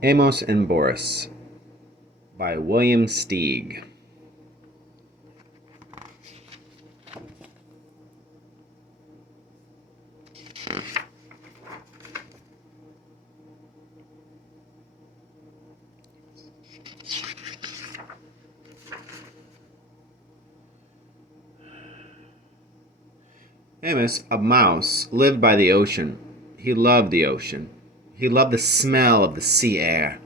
Amos and Boris by William Steig. Amos, a mouse, lived by the ocean. He loved the ocean. He loved the smell of the sea air.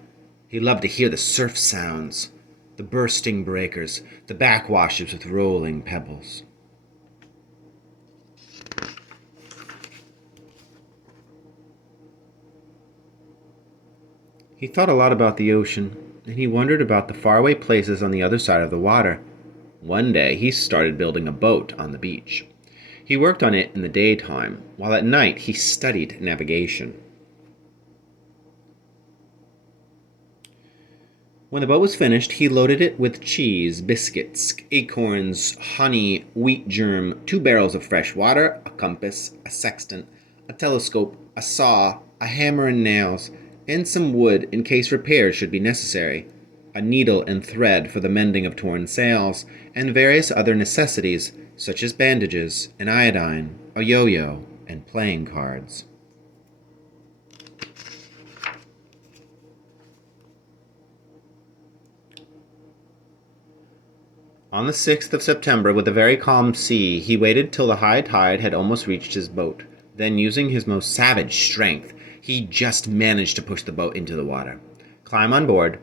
He loved to hear the surf sounds, the bursting breakers, the backwashes with rolling pebbles. He thought a lot about the ocean, and he wondered about the faraway places on the other side of the water. One day he started building a boat on the beach. He worked on it in the daytime, while at night he studied navigation. When the boat was finished, he loaded it with cheese, biscuits, acorns, honey, wheat germ, 2 barrels of fresh water, a compass, a sextant, a telescope, a saw, a hammer and nails, and some wood in case repairs should be necessary, a needle and thread for the mending of torn sails, and various other necessities, such as bandages, an iodine, a yo-yo, and playing cards. On the 6th of September, with a very calm sea, he waited till the high tide had almost reached his boat. Then, using his most savage strength, he just managed to push the boat into the water, climb on board,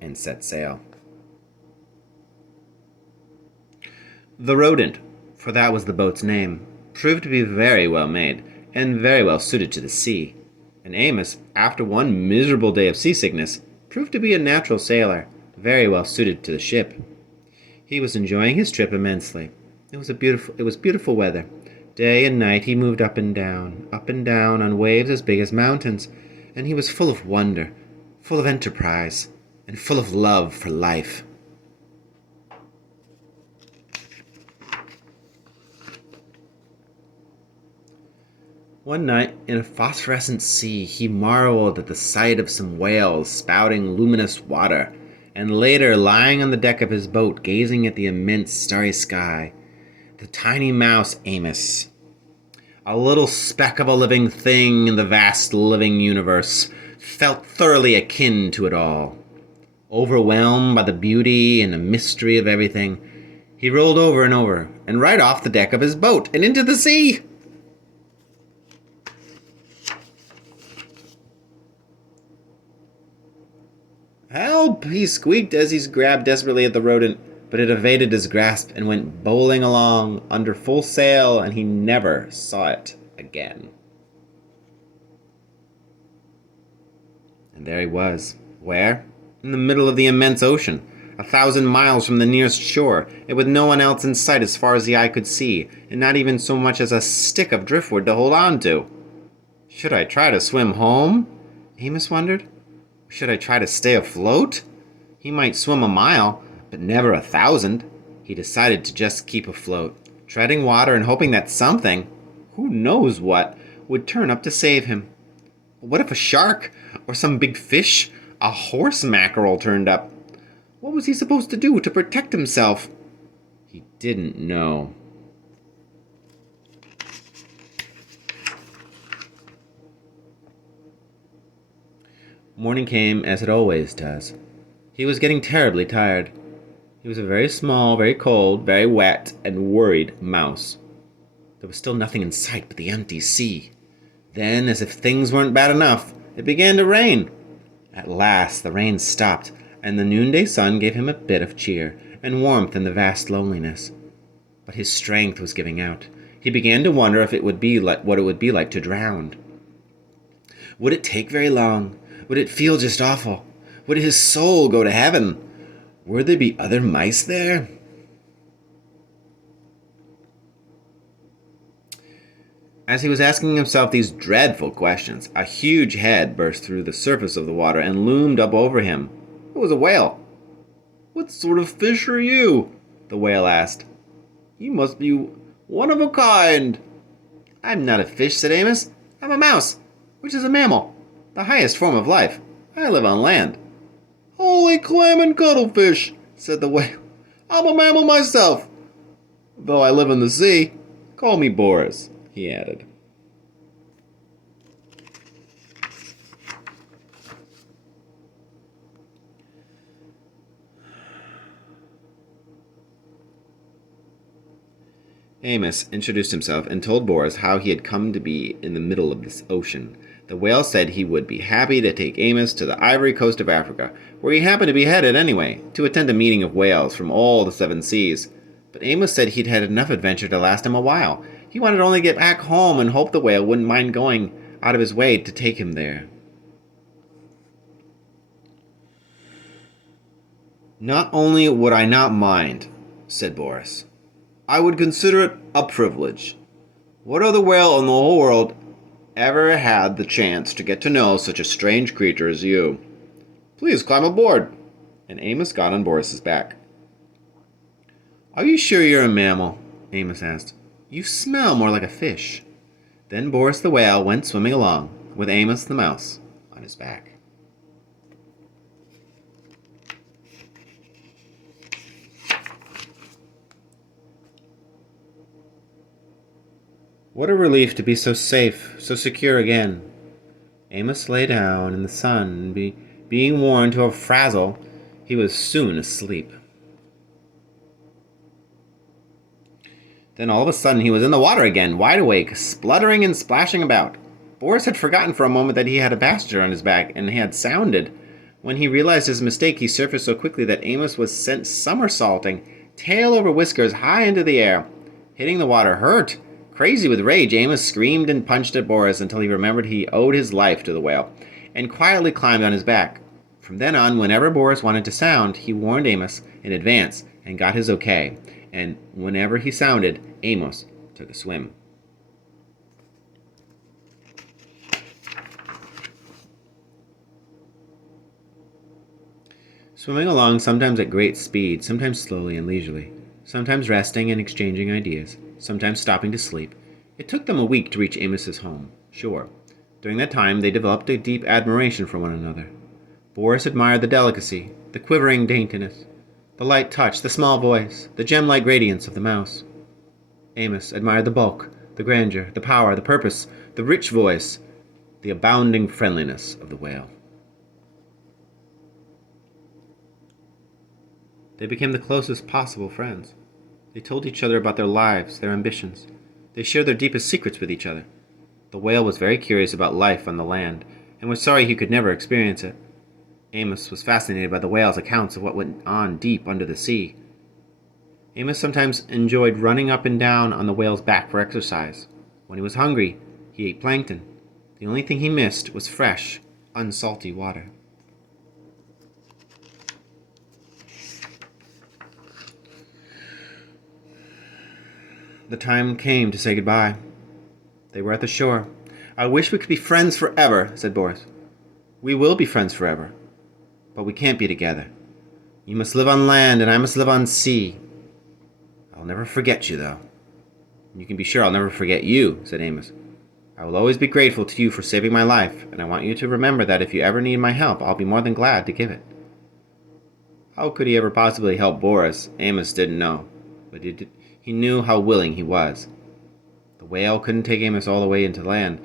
and set sail. The Rodent, for that was the boat's name, proved to be very well made, and very well suited to the sea. And Amos, after one miserable day of seasickness, proved to be a natural sailor, very well suited to the ship. He was enjoying his trip immensely. It was beautiful weather. Day and night he moved up and down on waves as big as mountains, and he was full of wonder, full of enterprise, and full of love for life. One night, in a phosphorescent sea, he marveled at the sight of some whales spouting luminous water, and later, lying on the deck of his boat, gazing at the immense starry sky, the tiny mouse Amos, a little speck of a living thing in the vast living universe, felt thoroughly akin to it all. Overwhelmed by the beauty and the mystery of everything, he rolled over and right off the deck of his boat and into the sea. "Help!" he squeaked as he grabbed desperately at the rodent, but it evaded his grasp and went bowling along under full sail, and he never saw it again. And there he was. Where? In the middle of the immense ocean, 1,000 miles from the nearest shore, and with no one else in sight as far as the eye could see, and not even so much as a stick of driftwood to hold on to. Should I try to swim home? Amos wondered. Should I try to stay afloat? He might swim a mile, but never 1,000. He decided to just keep afloat, treading water and hoping that something, who knows what, would turn up to save him. What if a shark, or some big fish, a horse mackerel turned up? What was he supposed to do to protect himself? He didn't know. Morning came as it always does. He was getting terribly tired. He was a very small, very cold, very wet, and worried mouse. There was still nothing in sight but the empty sea. Then, as if things weren't bad enough, it began to rain. At last the rain stopped, and the noonday sun gave him a bit of cheer and warmth in the vast loneliness. But his strength was giving out. He began to wonder if it would be like what it would be like to drown. Would it take very long? Would it feel just awful? Would his soul go to heaven? Would there be other mice there? As he was asking himself these dreadful questions, a huge head burst through the surface of the water and loomed up over him. It was a whale. "What sort of fish are you?" the whale asked. "You must be one of a kind." "I'm not a fish," said Amos. "I'm a mouse, which is a mammal, the highest form of life. I live on land." "Holy clam and cuttlefish," said the whale. "I'm a mammal myself, though I live in the sea. Call me Boris," he added. Amos introduced himself and told Boris how he had come to be in the middle of this ocean. The whale said he would be happy to take Amos to the ivory coast of Africa, where he happened to be headed anyway, to attend a meeting of whales from all the 7 seas. But Amos said he'd had enough adventure to last him a while. He wanted to only get back home and hoped the whale wouldn't mind going out of his way to take him there. "Not only would I not mind," said Boris, "I would consider it a privilege. What other whale in the whole world ever had the chance to get to know such a strange creature as you? Please climb aboard." And Amos got on Boris's back. "Are you sure you're a mammal?" Amos asked. "You smell more like a fish." Then Boris the whale went swimming along, with Amos the mouse on his back. What a relief to be so safe, so secure again. Amos lay down in the sun, and being worn to a frazzle, he was soon asleep. Then all of a sudden he was in the water again, wide awake, spluttering and splashing about. Boris had forgotten for a moment that he had a passenger on his back, and he had sounded. When he realized his mistake, he surfaced so quickly that Amos was sent somersaulting, tail over whiskers, high into the air. Hitting the water hurt. Crazy with rage, Amos screamed and punched at Boris until he remembered he owed his life to the whale, and quietly climbed on his back. From then on, whenever Boris wanted to sound, he warned Amos in advance and got his okay, and whenever he sounded, Amos took a swim. Swimming along, sometimes at great speed, sometimes slowly and leisurely, sometimes resting and exchanging ideas, sometimes stopping to sleep. It took them a week to reach Amos's home, shore. During that time, they developed a deep admiration for one another. Boris admired the delicacy, the quivering daintiness, the light touch, the small voice, the gem-like radiance of the mouse. Amos admired the bulk, the grandeur, the power, the purpose, the rich voice, the abounding friendliness of the whale. They became the closest possible friends. They told each other about their lives, their ambitions. They shared their deepest secrets with each other. The whale was very curious about life on the land, and was sorry he could never experience it. Amos was fascinated by the whale's accounts of what went on deep under the sea. Amos sometimes enjoyed running up and down on the whale's back for exercise. When he was hungry, he ate plankton. The only thing he missed was fresh, unsalty water. The time came to say goodbye. They were at the shore. "I wish we could be friends forever," said Boris. "We will be friends forever, but we can't be together. You must live on land, and I must live on sea. I'll never forget you, though." "You can be sure I'll never forget you," said Amos. "I will always be grateful to you for saving my life, and I want you to remember that if you ever need my help, I'll be more than glad to give it." How could he ever possibly help Boris? Amos didn't know, but he knew how willing he was. The whale couldn't take Amos all the way into land.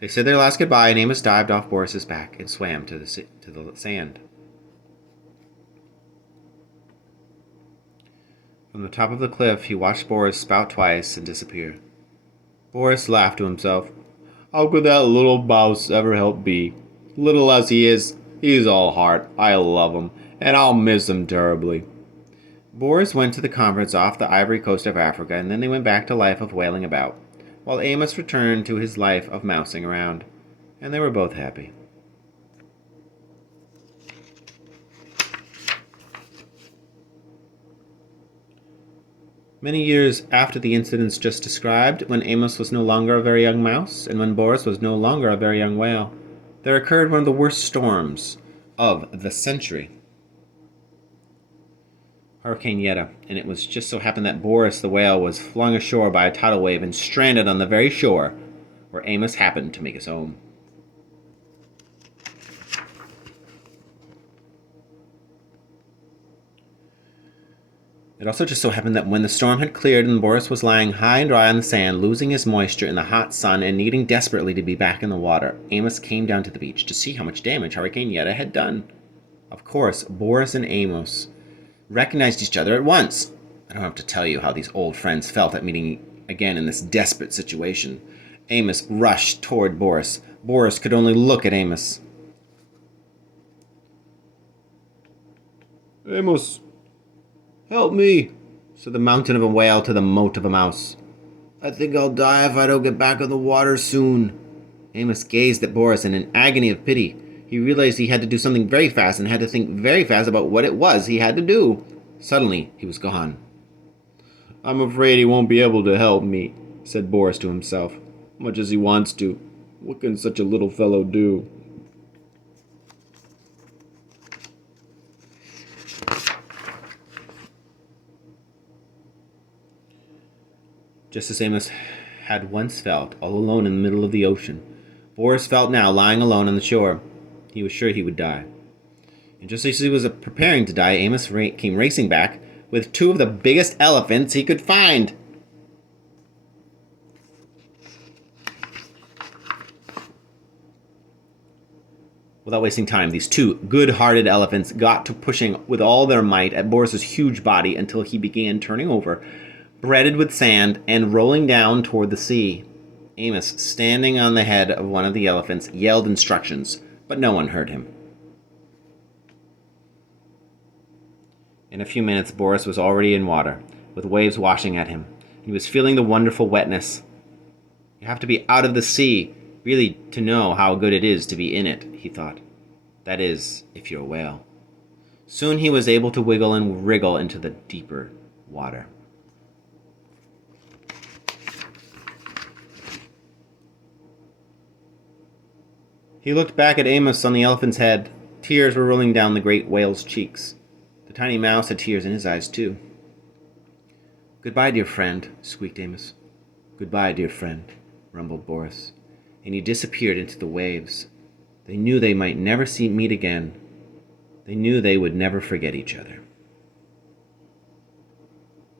They said their last goodbye, and Amos dived off Boris's back and swam to the sand. From the top of the cliff, he watched Boris spout twice and disappear. Boris laughed to himself. How could that little mouse ever help be? Little as he is, he's all heart. I love him, and I'll miss him terribly. Boris went to the conference off the ivory coast of Africa, and then they went back to life of whaling about, while Amos returned to his life of mousing around, and they were both happy. Many years after the incidents just described, when Amos was no longer a very young mouse, and when Boris was no longer a very young whale, there occurred one of the worst storms of the century. Hurricane Yetta, and it was just so happened that Boris the whale was flung ashore by a tidal wave and stranded on the very shore where Amos happened to make his home. It also just so happened that when the storm had cleared and Boris was lying high and dry on the sand, losing his moisture in the hot sun and needing desperately to be back in the water, Amos came down to the beach to see how much damage Hurricane Yetta had done. Of course, Boris and Amos recognized each other at once. I don't have to tell you how these old friends felt at meeting again in this desperate situation. Amos rushed toward Boris. Boris could only look at Amos. "Amos, help me," said the mountain of a whale to the mote of a mouse. "I think I'll die if I don't get back in the water soon." Amos gazed at Boris in an agony of pity. He realized he had to do something very fast and had to think very fast about what it was he had to do. Suddenly, he was gone. "I'm afraid he won't be able to help me," said Boris to himself. "Much as he wants to. What can such a little fellow do?" Just as Amos had once felt, all alone in the middle of the ocean, Boris felt now lying alone on the shore. He was sure he would die. And just as he was preparing to die, Amos came racing back with two of the biggest elephants he could find. Without wasting time, these two good-hearted elephants got to pushing with all their might at Boris's huge body until he began turning over, breaded with sand, and rolling down toward the sea. Amos, standing on the head of one of the elephants, yelled instructions, but no one heard him. In a few minutes, Boris was already in water, with waves washing at him. He was feeling the wonderful wetness. You have to be out of the sea, really, to know how good it is to be in it, he thought. That is, if you're a whale. Soon he was able to wiggle and wriggle into the deeper water. He looked back at Amos on the elephant's head. Tears were rolling down the great whale's cheeks. The tiny mouse had tears in his eyes, too. "Goodbye, dear friend," squeaked Amos. "Goodbye, dear friend," rumbled Boris, and he disappeared into the waves. They knew they might never meet again. They knew they would never forget each other.